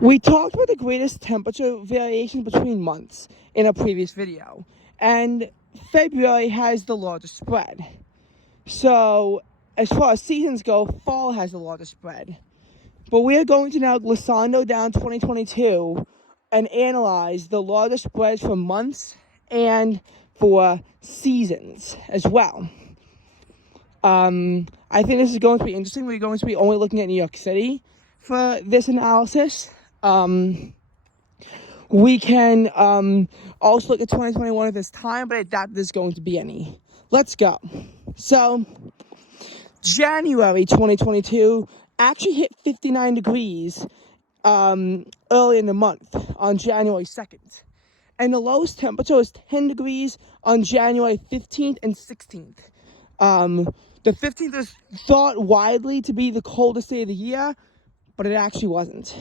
We talked about the greatest temperature variations between months in a previous video, and February has the largest spread. So, as far as seasons go, fall has the largest spread. But we are going to now glissando down 2022 and analyze the largest spreads for months and for seasons as well. I think this is going to be interesting. We're going to be only looking at New York City for this analysis. We can also look at 2021 at this time, but I doubt there's going to be any. Let's go. So, January 2022 actually hit 59 degrees early in the month on January 2nd. And the lowest temperature was 10 degrees on January 15th and 16th. The 15th is thought widely to be the coldest day of the year, but it actually wasn't.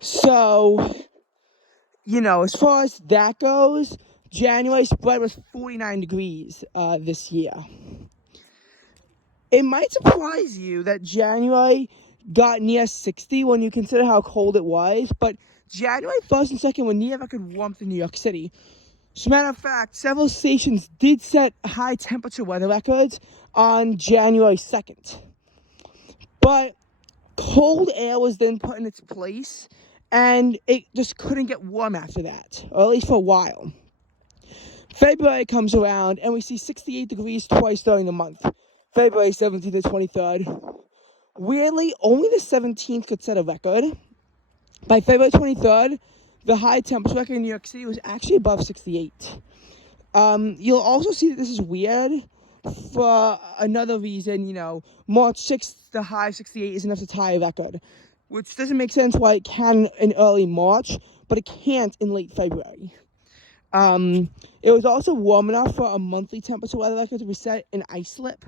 So, as far as that goes, January spread was 49 degrees this year. It might surprise you that January got near 60 when you consider how cold it was, but January 1st and 2nd were near record warmth in New York City. As a matter of fact, several stations did set high temperature weather records on January 2nd. But cold air was then put in its place, and it just couldn't get warm after that, or at least for a while. February comes around, and we see 68 degrees twice during the month, February 17th and 23rd. Weirdly, only the 17th could set a record. By February 23rd, the high temperature record in New York City was actually above 68. You'll also see that this is weird for another reason. March 6th, the high 68 is enough to tie a record, which doesn't make sense why it can in early March, but it can't in late February. It was also warm enough for a monthly temperature weather record to be set in Islip,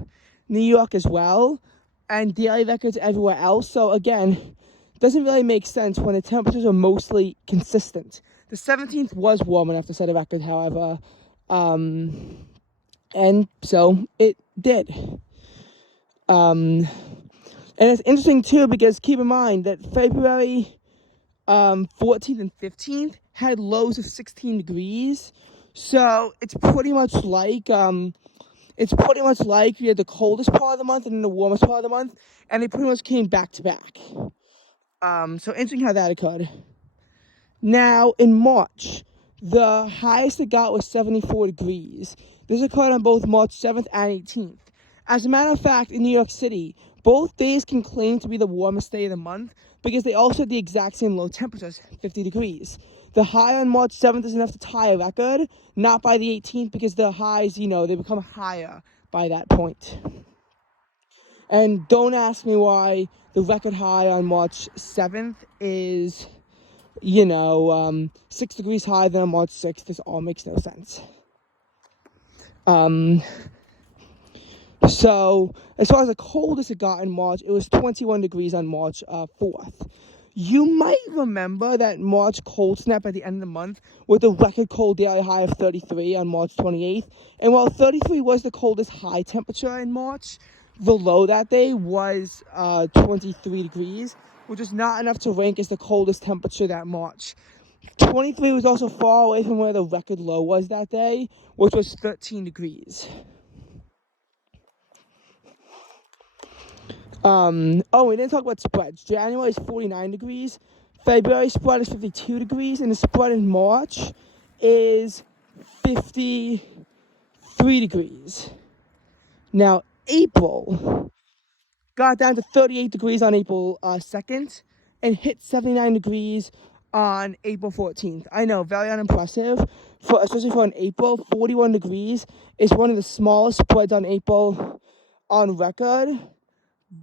New York as well, and daily records everywhere else. So again, doesn't really make sense when the temperatures are mostly consistent. The 17th was warm enough to set a record, however, and so it did. And it's interesting too, because keep in mind that February 14th and 15th had lows of 16 degrees. So it's pretty much like you had the coldest part of the month and then the warmest part of the month, and they pretty much came back to back. So interesting how that occurred. Now, in March, the highest it got was 74 degrees. This occurred on both March 7th and 18th. As a matter of fact, in New York City, both days can claim to be the warmest day of the month because they also had the exact same low temperatures, 50 degrees. The high on March 7th is enough to tie a record, not by the 18th, because the highs, they become higher by that point. And don't ask me why the record high on March 7th is, 6 degrees higher than on March 6th. This all makes no sense. So, as far as the coldest it got in March, it was 21 degrees on March 4th. You might remember that March cold snap at the end of the month with a record cold daily high of 33 on March 28th. And while 33 was the coldest high temperature in March, the low that day was 23 degrees, which is not enough to rank as the coldest temperature that March. 23 was also far away from where the record low was that day, which was 13 degrees. We didn't talk about spreads. January is 49 degrees. February spread is 52 degrees. And the spread in March is 53 degrees. Now, April got down to 38 degrees on April 2nd and hit 79 degrees on April 14th. I know, very unimpressive, especially for an April. 41 degrees is one of the smallest spreads on April on record.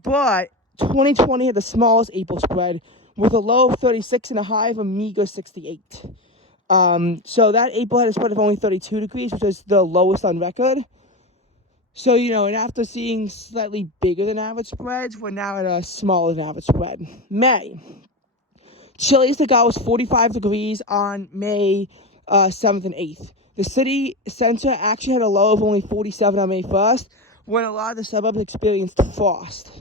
But 2020 had the smallest April spread with a low of 36 and a high of a meager 68. So that April had a spread of only 32 degrees, which is the lowest on record. So, and after seeing slightly bigger than average spreads, we're now at a smaller than average spread. May. Chilliest it got was 45 degrees on May 7th and 8th. The city center actually had a low of only 47 on May 1st, when a lot of the suburbs experienced frost.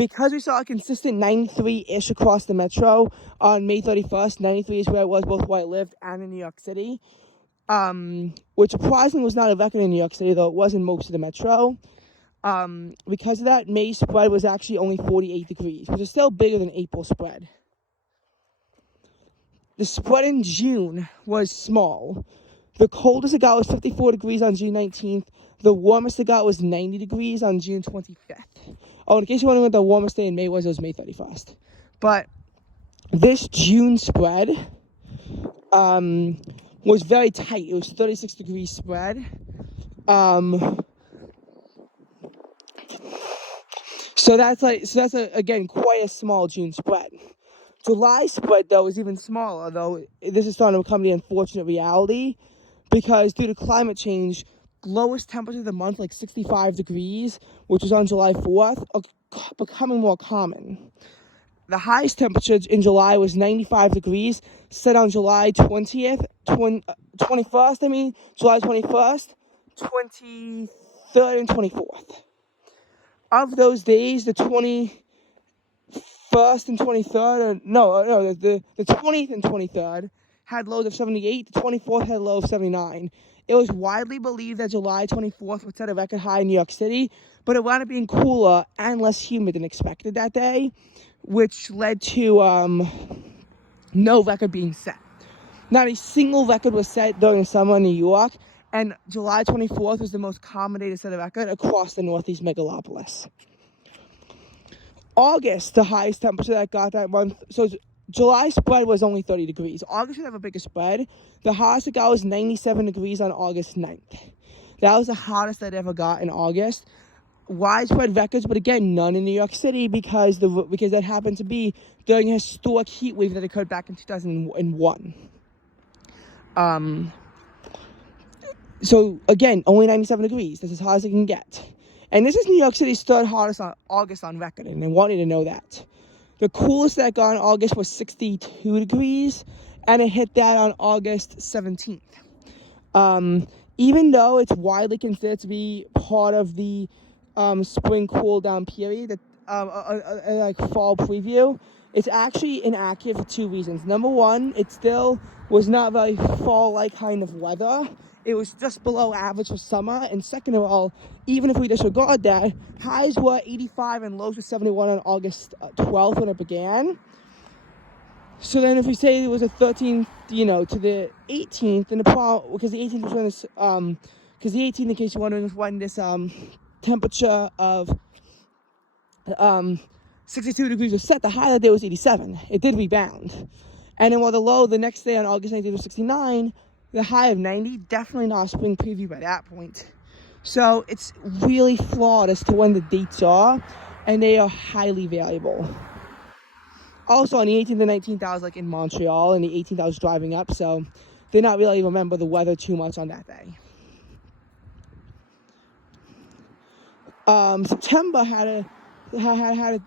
because we saw a consistent 93-ish across the metro on May 31st, 93 is where it was both where I lived and in New York City, which surprisingly was not a record in New York City, though it was in most of the metro. Because of that, May's spread was actually only 48 degrees, which is still bigger than April's spread. The spread in June was small. The coldest it got was 54 degrees on June 19th. The warmest it got was 90 degrees on June 25th. Oh, in case you're wondering what the warmest day in May was, it was May 31st. But this June spread was very tight. It was 36 degrees spread. So that's again quite a small June spread. July spread, though, is even smaller, though this is starting to become the unfortunate reality, because due to climate change, lowest temperature of the month, like 65 degrees, which was on July 4th, are becoming more common. The highest temperature in July was 95 degrees, set on July 21st, July 21st, 23rd, and 24th. Of those days, the 21st and 23rd, the 20th and 23rd had lows of 78, the 24th had a low of 79. It was widely believed that July 24th would set a record high in New York City, but it wound up being cooler and less humid than expected that day, which led to no record being set. Not a single record was set during the summer in New York, and July 24th was the most common day to set a record across the Northeast megalopolis. August, the highest temperature that got that month, so July spread was only 30 degrees. August should have a bigger spread. The hottest it got was 97 degrees on August 9th. That was the hottest I'd ever got in August. Widespread records, but again, none in New York City because that happened to be during a historic heat wave that occurred back in 2001. So again, only 97 degrees. That's as hot as it can get. And this is New York City's third hottest on August on record, and I want you to know that. The coolest that got in August was 62 degrees, and it hit that on August 17th. Even though it's widely considered to be part of the spring cool down period, like fall preview, it's actually inaccurate for two reasons. Number one, it still was not very fall-like kind of weather. It was just below average for summer. And second of all, even if we disregard that, highs were 85 and lows were 71 on August 12th when it began. So then if we say it was a 13th, to the 18th, then the problem, because the 18th was when this, because the 18th, in case you're wondering, was when this temperature of 62 degrees was set. The high that day was 87. It did rebound. And then while the low the next day on August 19th was 69, the high of 90, definitely not a spring preview by that point. So it's really flawed as to when the dates are, and they are highly variable. Also, on the 18th and 19th, I was in Montreal, and the 18th I was driving up, so did not really remember the weather too much on that day. September had a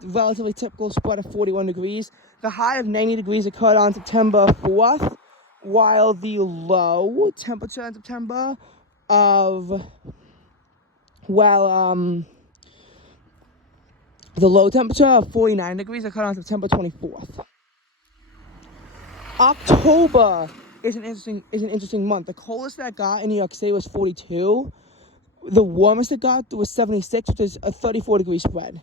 relatively typical spread of 41 degrees. The high of 90 degrees occurred on September 4th, while the low temperature in September the low temperature of 49 degrees occurred on September 24th. October is an interesting month. The coldest that got in New York City was 42. The warmest it got was 76, which is a 34 degree spread.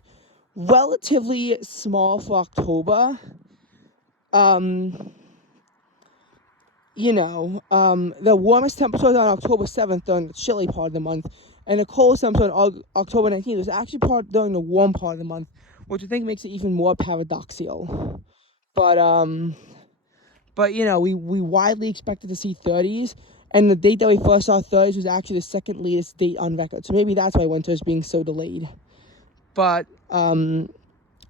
Relatively small for October. The warmest temperature was on October 7th during the chilly part of the month, and the coldest temperature on October 19th was actually during the warm part of the month, which I think makes it even more paradoxical. But we widely expected to see 30s, and the date that we first saw 30s was actually the second latest date on record. So maybe that's why winter is being so delayed. But I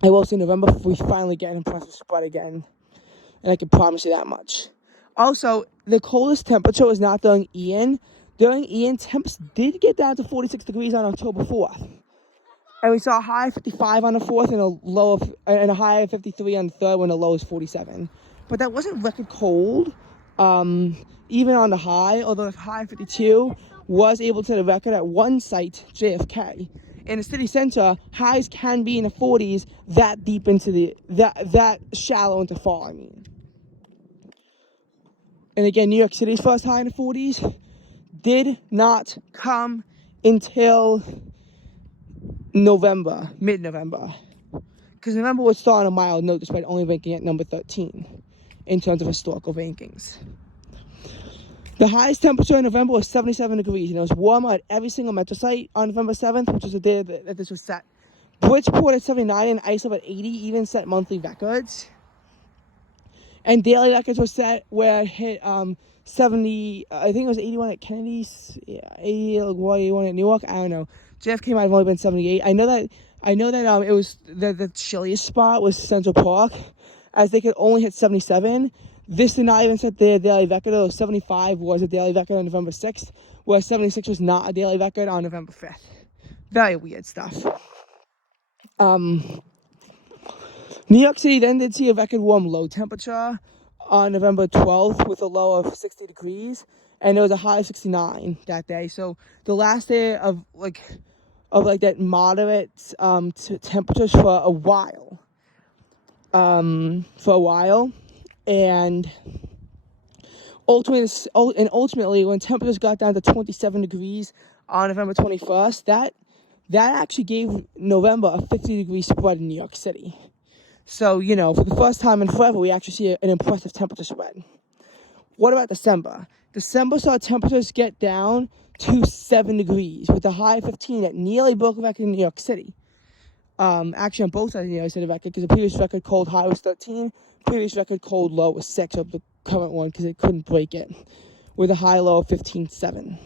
will say November we finally get an impressive spread again, and I can promise you that much. Also, the coldest temperature was not during Ian. During Ian, temps did get down to 46 degrees on October 4th. And we saw a high of 55 on the 4th and a high of 53 on the 3rd when the low was 47. But that wasn't record cold, even on the high, although the high of 52 was able to set a record at one site, JFK. in the city center, highs can be in the 40s that deep into that shallow into fall, I mean. And again, New York City's first high in the 40s did not come until November, mid-November. Because November was still on a mild note despite only ranking at number 13 in terms of historical rankings. The highest temperature in November was 77 degrees, and it was warmer at every single metro site on November 7th, which was the day that this was set. Bridgeport at 79 and Islip at 80 even set monthly records. And daily records were set where it hit 70, I think it was 81 at Kennedy's, 80 at LaGuardia, 81 at Newark, I don't know. JFK might have only been 78. I know that it was the chilliest spot was Central Park, as they could only hit 77. This did not even set their daily record, though 75 was a daily record on November 6th, where 76 was not a daily record on November 5th. Very weird stuff. New York City then did see a record warm low temperature on November 12th with a low of 60 degrees, and there was a high of 69 that day. So the last day of that moderate temperatures for a while. And ultimately, when temperatures got down to 27 degrees on November 21st, that actually gave November a 50-degree spread in New York City. So, for the first time in forever, we actually see an impressive temperature spread. What about December? December saw temperatures get down to 7 degrees with a high of 15 that nearly broke a record in New York City. Actually, on both sides of the New York City record, because the previous record cold high was 13, previous record cold low was 6 of the current one because it couldn't break it, with a high low of 15.7.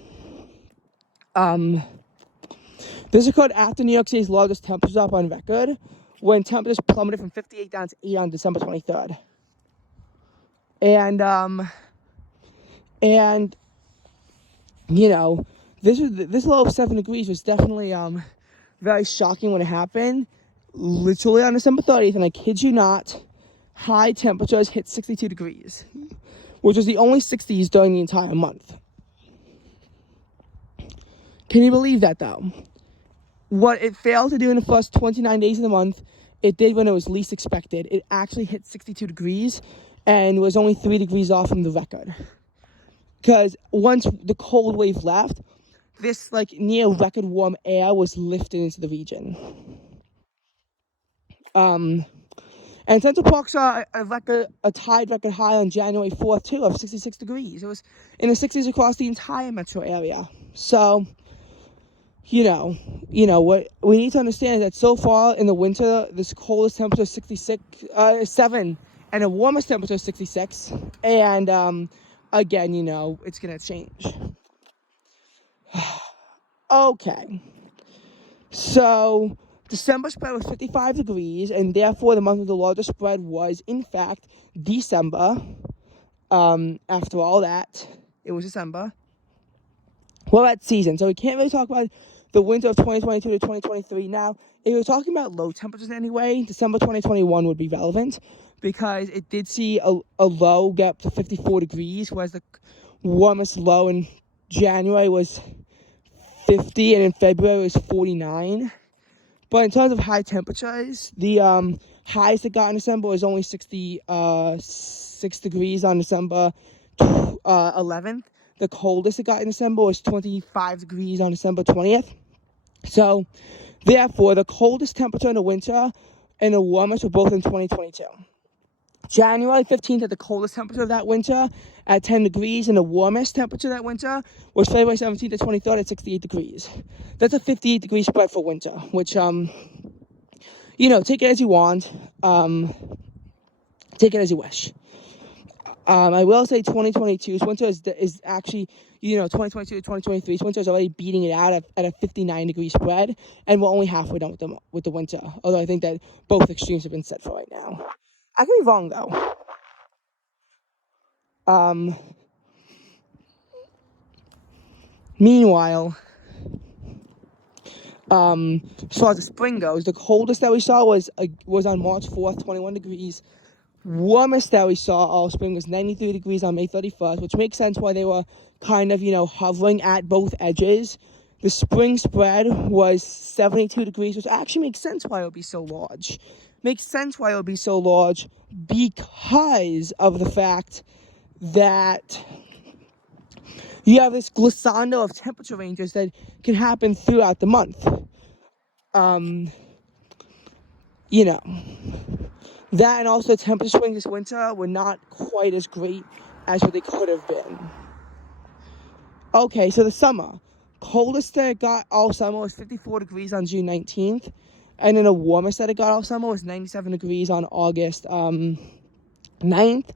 This occurred after New York City's largest temperatures up on record, when temperatures plummeted from 58 down to 8 on December 23rd. And this low of 7 degrees was definitely very shocking when it happened. Literally on December 30th, and I kid you not, high temperatures hit 62 degrees, which was the only 60s during the entire month. Can you believe that, though? What it failed to do in the first 29 days of the month, it did when it was least expected. It actually hit 62 degrees and was only 3 degrees off from the record. Because once the cold wave left, this near record warm air was lifted into the region. And Central Park saw a tide record high on January 4th, too, of 66 degrees. It was in the 60s across the entire metro area. So, what we need to understand is that so far in the winter, this coldest temperature is 7, and the warmest temperature is 66. And, again, it's going to change. Okay. So December spread was 55 degrees, and therefore the month with the largest spread was, in fact, December. After all that, it was December. Well, that season. So we can't really talk about the winter of 2022 to 2023 now. If we're talking about low temperatures anyway, December 2021 would be relevant because it did see a low get up to 54 degrees, whereas the warmest low in January was 50, and in February was 49. But in terms of high temperatures, the highest it got in December was only 66 degrees on December 11th. The coldest it got in December was 25 degrees on December 20th. So, therefore, the coldest temperature in the winter and the warmest were both in 2022. January 15th had the coldest temperature of that winter at 10 degrees, and the warmest temperature that winter was February 17th to 23rd at 68 degrees. That's a 58-degree spread for winter, which, take it as you want. Take it as you wish. I will say 2022's winter is actually, 2022 to 2023's winter is already beating it out at a 59-degree spread, and we're only halfway done with the winter, although I think that both extremes have been set for right now. I could be wrong, though. Meanwhile, as far as the spring goes, the coldest that we saw was on March 4th, 21 degrees. Warmest that we saw all spring was 93 degrees on May 31st, which makes sense why they were kind of, hovering at both edges. The spring spread was 72 degrees, which actually makes sense why it would be so large. Makes sense why it would be so large because of the fact that you have this glissando of temperature ranges that can happen throughout the month. You know, that and also temperature swings this winter were not quite as great as what they could have been. Okay, so the summer. Coldest that it got all summer was 54 degrees on June 19th. And then the warmest that it got all summer was 97 degrees on August 9th.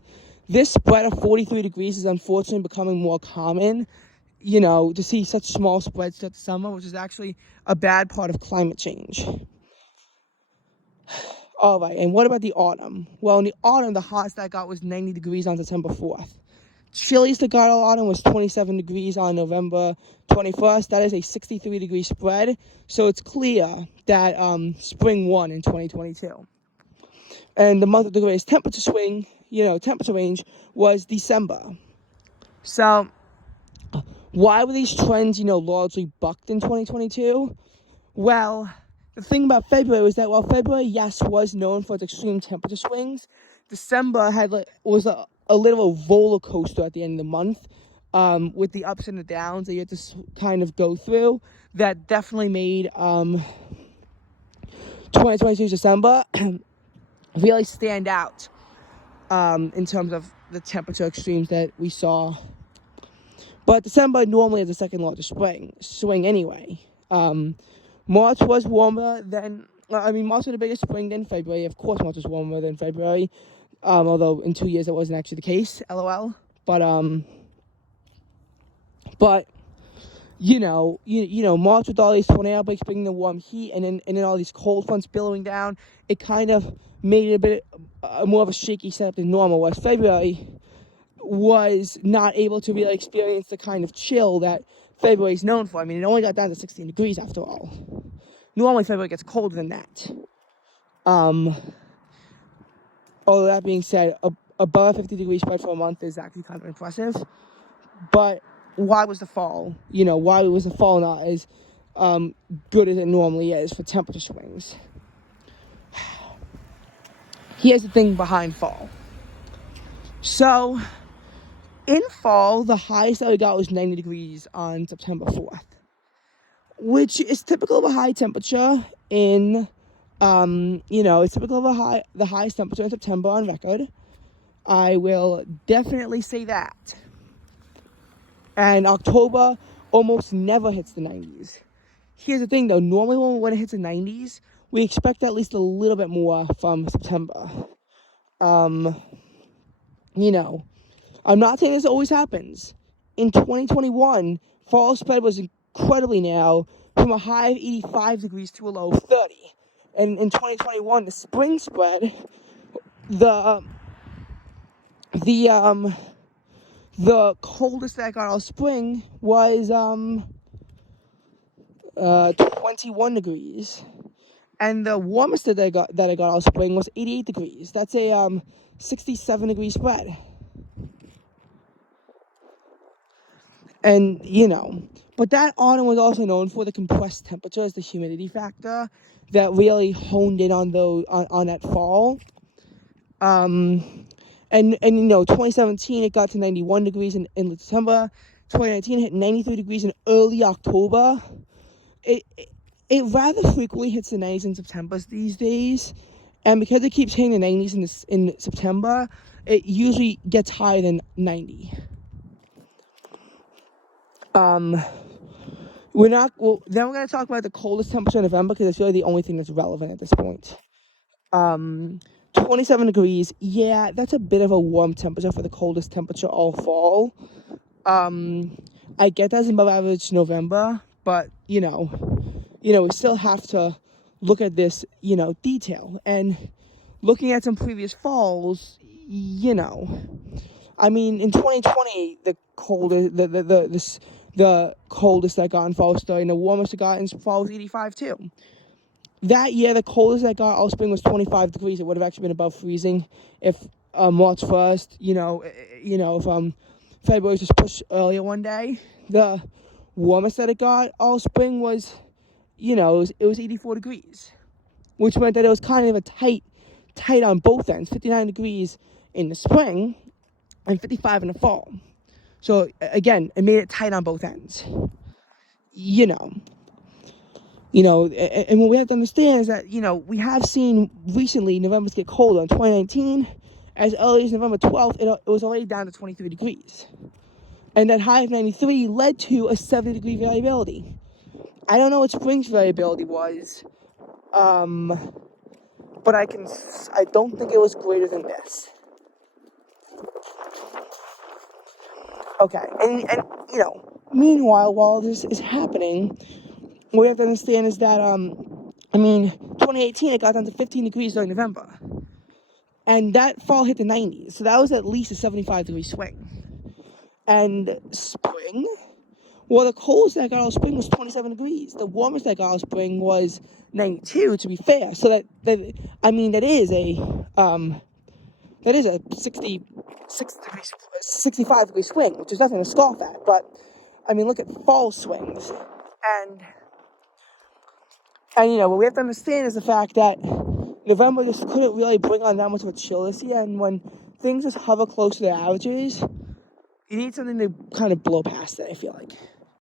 This spread of 43 degrees is unfortunately becoming more common, you know, to see such small spreads throughout the summer, which is actually a bad part of climate change. All right, and what about the autumn? Well, in the autumn, the hottest that I got was 90 degrees on September 4th. Chilliest that got all autumn was 27 degrees on November 21st. That is a 63-degree spread, so it's clear that spring won in 2022. And the month with the greatest temperature swing, you know, temperature range, was December. So, why were these trends, you know, largely bucked in 2022? Well, the thing about February was that while February, yes, was known for its extreme temperature swings, December was a little roller coaster at the end of the month, with the ups and the downs that you had to kind of go through. That definitely made 2022's December really stand out in terms of the temperature extremes that we saw. But December normally is the second largest swing anyway. March was warmer than, March was the biggest swing than February. Of course, March was warmer than February. Although in 2 years that wasn't actually the case, LOL. But you know, March with all these tornado outbreaks bringing the warm heat, and then all these cold fronts billowing down, it kind of made it a bit more of a shaky setup than normal. Whereas February was not able to really experience the kind of chill that February is known for. I mean, it only got down to 16 degrees after all. Normally February gets colder than that. Although that being said, above 50-degree spread for a month is actually kind of impressive. But why was the fall? You know, why was the fall not as good as it normally is for temperature swings? Here's the thing behind fall. So, in fall, the highest that we got was 90 degrees on September 4th, which is typical of a high temperature in, it's typical of the highest temperature in September on record. I will definitely say that. And October almost never hits the 90s. Here's the thing, though. Normally when it hits the 90s, we expect at least a little bit more from September. I'm not saying this always happens. In 2021, fall spread was incredibly narrow, from a high of 85 degrees to a low of 30. And in 2021, the spring spread, the coldest that I got all spring was 21 degrees. And the warmest that I got all spring was 88 degrees. That's a 67-degree spread. And, but that autumn was also known for the compressed temperatures, the humidity factor, that really honed in on that fall. And 2017, it got to 91 degrees in September. 2019 hit 93 degrees in early October. It rather frequently hits the 90s in September these days. And because it keeps hitting the 90s in September, it usually gets higher than 90. Then we're going to talk about the coldest temperature in November, because it's really the only thing that's relevant at this point. 27 degrees, yeah, that's a bit of a warm temperature for the coldest temperature all fall. I get that's above average November, but, we still have to look at this, detail. And looking at some previous falls, in 2020, the coldest that got in fall was 30, and the warmest that got in fall was 85 too. That year, the coldest that got all spring was 25 degrees. It would have actually been above freezing if March 1st, if February was just pushed earlier one day. The warmest that it got all spring was, it was 84 degrees, which meant that it was kind of a tight on both ends, 59 degrees in the spring and 55 in the fall. So again, it made it tight on both ends. And what we have to understand is that, we have seen recently Novembers get colder. In 2019, as early as November 12th, it was already down to 23 degrees. And that high of 93 led to a 70-degree variability. I don't know what spring's variability was, but I don't think it was greater than this. Okay, and meanwhile, while this is happening, what we have to understand is that, 2018, it got down to 15 degrees during November. And that fall hit the 90s, so that was at least a 75-degree swing. And spring, well, the coldest that I got all spring was 27 degrees. The warmest that I got all spring was 92, to be fair. So that is a 65-degree swing, which is nothing to scoff at. But, look at fall swings. And what we have to understand is the fact that November just couldn't really bring on that much of a chill this year. And when things just hover close to their averages, you need something to kind of blow past it, I feel like.